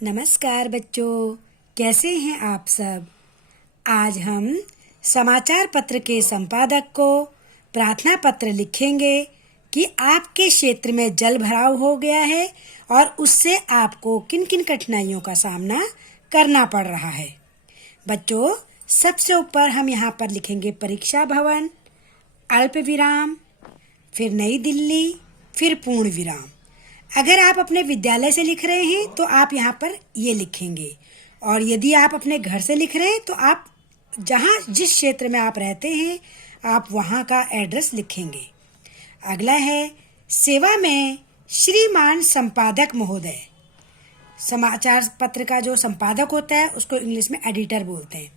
नमस्कार बच्चों, कैसे हैं आप सब। आज हम समाचार पत्र के संपादक को प्रार्थना पत्र लिखेंगे कि आपके क्षेत्र में जल भराव हो गया है और उससे आपको किन किन कठिनाइयों का सामना करना पड़ रहा है। बच्चों, सबसे ऊपर हम यहाँ पर लिखेंगे परीक्षा भवन, अल्प विराम, फिर नई दिल्ली, फिर पूर्ण विराम। अगर आप अपने विद्यालय से लिख रहे हैं तो आप यहाँ पर ये लिखेंगे, और यदि आप अपने घर से लिख रहे हैं तो आप जिस क्षेत्र में आप रहते हैं आप वहाँ का एड्रेस लिखेंगे। अगला है सेवा में श्रीमान संपादक महोदय। समाचार पत्र का जो संपादक होता है उसको इंग्लिश में एडिटर बोलते हैं।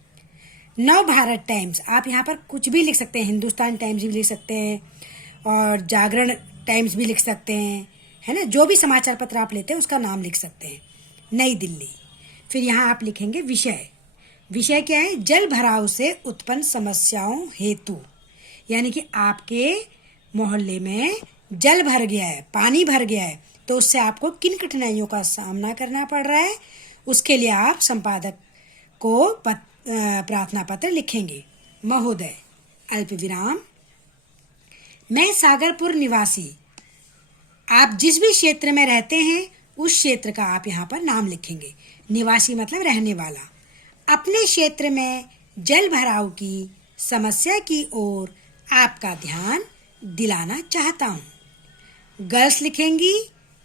नव भारत टाइम्स, आप यहाँ पर कुछ भी लिख सकते हैं, हिंदुस्तान टाइम्स भी लिख सकते हैं और जागरण टाइम्स भी लिख सकते हैं, है ना। जो भी समाचार पत्र आप लेते हैं उसका नाम लिख सकते हैं। नई दिल्ली, फिर यहाँ आप लिखेंगे विषय क्या है, जल भराव से उत्पन्न समस्याओं हेतु, यानी कि आपके मोहल्ले में जल भर गया है, पानी भर गया है, तो उससे आपको किन कठिनाइयों का सामना करना पड़ रहा है, उसके लिए आप संपादक को प्रार्थना पत्र लिखेंगे। महोदय, अल्प विराम, मैं सागरपुर निवासी। आप जिस भी क्षेत्र में रहते हैं उस क्षेत्र का आप यहाँ पर नाम लिखेंगे। निवासी मतलब रहने वाला। अपने क्षेत्र में जल भराव की समस्या की ओर आपका ध्यान दिलाना चाहता हूँ। गर्ल्स लिखेंगी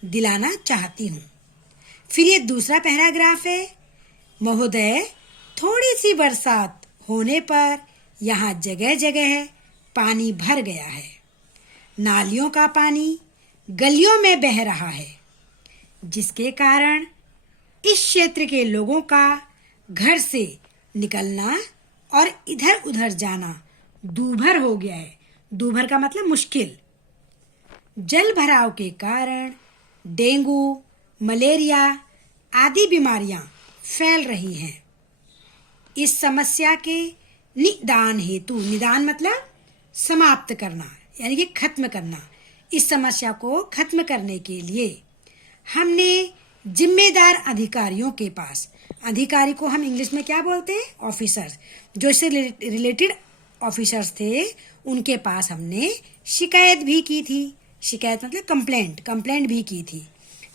दिलाना चाहती हूँ। फिर ये दूसरा पैराग्राफ है, महोदय, थोड़ी सी बरसात होने पर यहाँ जगह जगह पानी भर गया है। नालियों का पानी गलियों में बह रहा है, जिसके कारण इस क्षेत्र के लोगों का घर से निकलना और इधर उधर जाना दूभर हो गया है। दूभर का मतलब मुश्किल। जल भराव के कारण डेंगू, मलेरिया आदि बीमारियां फैल रही हैं। इस समस्या के निदान हेतु, निदान मतलब समाप्त करना यानी कि खत्म करना, इस समस्या को खत्म करने के लिए हमने जिम्मेदार अधिकारियों के पास, अधिकारी को हम इंग्लिश में क्या बोलते हैं, ऑफिसर्स, जो इससे रिलेटेड ऑफिसर्स थे उनके पास हमने शिकायत भी की थी। शिकायत मतलब कंप्लेंट भी की थी,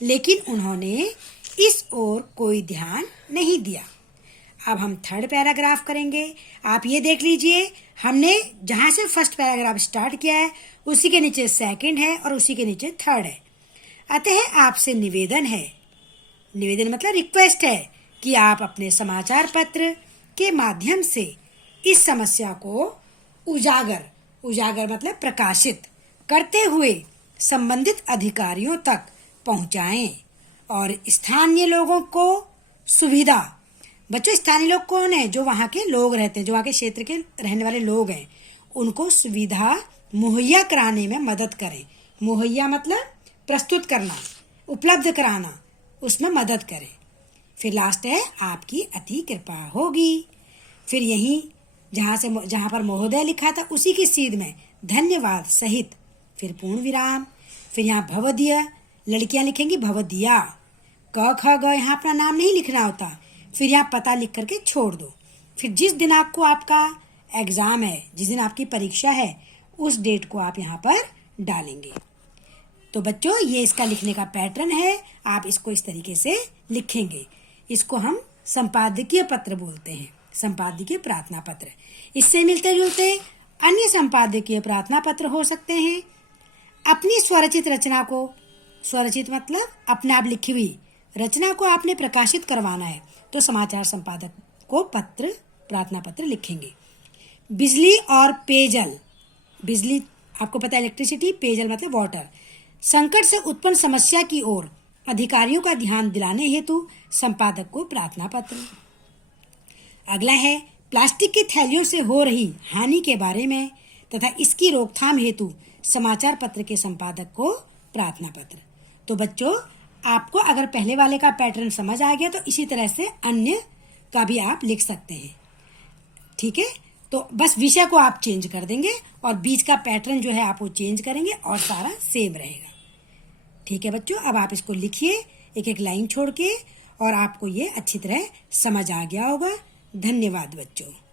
लेकिन उन्होंने इस ओर कोई ध्यान नहीं दिया। अब हम थर्ड पैराग्राफ करेंगे। आप ये देख लीजिए, हमने जहाँ से फर्स्ट पैराग्राफ स्टार्ट किया है उसी के नीचे सेकंड है और उसी के नीचे थर्ड है। अतः आपसे निवेदन है, निवेदन मतलब रिक्वेस्ट है कि आप अपने समाचार पत्र के माध्यम से इस समस्या को उजागर मतलब प्रकाशित करते हुए संबंधित अधिकारियों तक पहुंचाएं और स्थानीय लोगों को सुविधा, बच्चों स्थानीय लोग कौन है, जो वहाँ के लोग रहते हैं, जो वहाँ के क्षेत्र के रहने वाले लोग हैं, उनको सुविधा मुहैया कराने में मदद करें। मुहैया मतलब प्रस्तुत करना, उपलब्ध कराना, उसमें मदद करें। फिर लास्ट है, आपकी अति कृपा होगी। फिर यहीं जहाँ पर महोदय लिखा था उसी की सीध में धन्यवाद सहित फिर पूर्ण विराम। फिर यहाँ भवदीय, लड़कियां लिखेंगी भवदिया। क ख ग यहाँ अपना नाम नहीं लिखना होता। फिर यहाँ पता लिख करके छोड़ दो। फिर जिस दिनांक को आपका एग्जाम है, जिस दिन आपकी परीक्षा है, उस डेट को आप यहाँ पर डालेंगे। तो बच्चों, ये इसका लिखने का पैटर्न है। आप इसको इस तरीके से लिखेंगे। इसको हम संपादकीय पत्र बोलते हैं, संपादकीय प्रार्थना पत्र। इससे मिलते जुलते अन्य संपादकीय प्रार्थना पत्र हो सकते हैं। अपनी स्वरचित रचना को, स्वरचित मतलब अपने आप लिखी हुई रचना को आपने प्रकाशित करवाना है तो समाचार संपादक को प्रार्थना पत्र लिखेंगे। बिजली और पेयजल, बिजली आपको पता है इलेक्ट्रिसिटी, पेयजल मतलब वाटर, संकट से उत्पन्न समस्या की ओर अधिकारियों का ध्यान दिलाने हेतु संपादक को प्रार्थना पत्र। अगला है प्लास्टिक की थैलियों से हो रही हानि के बारे में तथा इसकी रोकथाम हेतु समाचार पत्र के संपादक को प्रार्थना पत्र। तो बच्चों, आपको अगर पहले वाले का पैटर्न समझ आ गया तो इसी तरह से अन्य का भी आप लिख सकते हैं। ठीक है, तो बस विषय को आप चेंज कर देंगे और बीच का पैटर्न जो है आप वो चेंज करेंगे और सारा सेम रहेगा। ठीक है बच्चों, अब आप इसको लिखिए एक एक लाइन छोड़ के और आपको ये अच्छी तरह समझ आ गया होगा। धन्यवाद बच्चों।